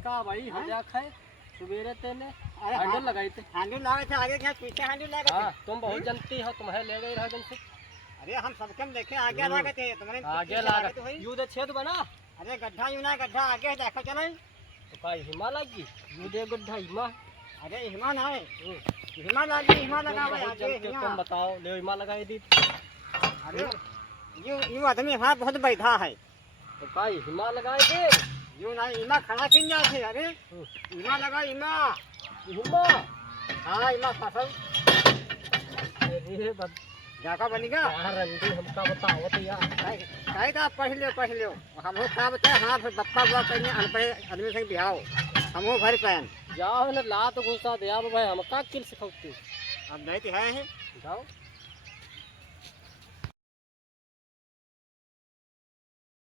का भाई हजा खाए सुबेरे तेने हैंडल लगाई थे हैंडल लगा थे आगे क्या पीछे हैंडल लगा हाँ तुम बहुत जनती हो तुम्हें ले गई राजन से अरे हम सबके हम देखे आगे लगा थे तुम्हारे आगे लगा यू दे छेद बना अरे गड्ढा यू ना गड्ढा आगे देखो चले तो का हिमा लगी यू दे गड्ढा हिमा अरे हिमा ना है हिमा लगी हिमा लगा भाई आगे तुम बताओ ले हिमा लगाई दी अरे यू आदमी हां बहुत बैठा है तो का हिमा लगाए दे यू ना हिमा खड़ा किन जाते अरे हिमा लगा हिमा हिमा हां हिमा फसल अरे बद जाका बनेगा यार रंडी हमका बताओ तो यार काहे का पढ़ लियो हम हो का बता हां फिर बप्पा बुआ करने अनपढ़ आदमी से बिहाओ हम हो भर पैन जाओ ने लात घुसा दे अब भाई हमका किल सिखाओ अब नहीं तो है जाओ